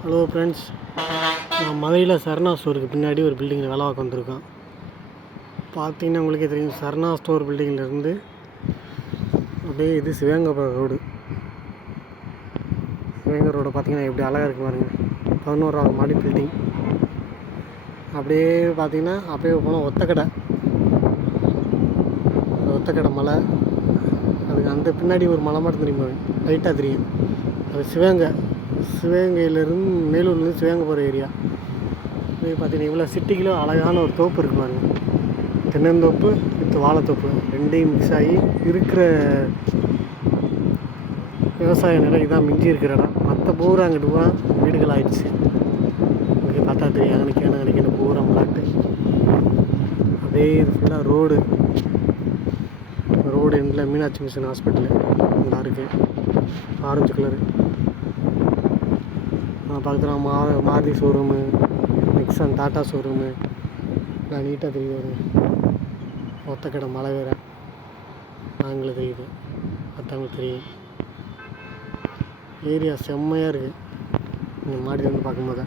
Hello friends நான் மதுரையில் சரணா ஸ்டோருக்கு பின்னாடி ஒரு பில்டிங்கில் வேலை பார்க்க வந்திருக்கோம். பார்த்தீங்கன்னா உங்களுக்கே தெரியும் சரணா ஸ்டோர் பில்டிங்லேருந்து அப்படியே இது சிவகங்கை ரோடு சிவகங்கை ரோடு பார்த்தீங்கன்னா எப்படி அழகாக இருக்கு பாருங்க. பதினோராவது மாடி பில்டிங் அப்படியே பார்த்தீங்கன்னா அப்படியே போனால் ஒத்தக்கடை. அந்த ஒத்தக்கடை மலை. அதுக்கு அந்த பின்னாடி ஒரு மலை மட்டும் தெரியும் லைட்டாக தெரியும். அது சிவகங்கை. சிவகங்கையிலேருந்து மேலூர்லேருந்து சிவகங்கை போகிற ஏரியா போய் பார்த்தீங்கன்னா இவ்வளோ சிட்டிக்குள்ள அழகான ஒரு தோப்பு இருக்கு பாருங்க. தென்னந்தோப்பு வித் வாழைத்தோப்பு. ரெண்டையும் மிக்ஸ் ஆகி இருக்கிற விவசாய நிலம் இதான் மிஞ்சி இருக்கிற இடம். மற்ற பூரா அங்கிட்டு பூரா வீடுகள் ஆயிடுச்சு. இங்கே பார்த்தா தெரியும். அங்கே அங்கே பூரா மலாட்டு அதே இது ஃபுல்லாக ரோடு ரோடு எண்டில் மீனாட்சி மிஷன் ஹாஸ்பிட்டலு நல்லா இருக்குது ஆரஞ்சு கலரு பக்கத்தில் மா Maruti showroom Nixon Tata showroom நான் நீட்டாக தெரியுது வருங்க ஒத்தக்கடை மழை வேற. நாங்களும் தெரியுது. மற்றவங்களுக்கு தெரியும். ஏரியா செம்மையாக இருக்குது நீங்கள் மாடி வந்து பார்க்கும்போது.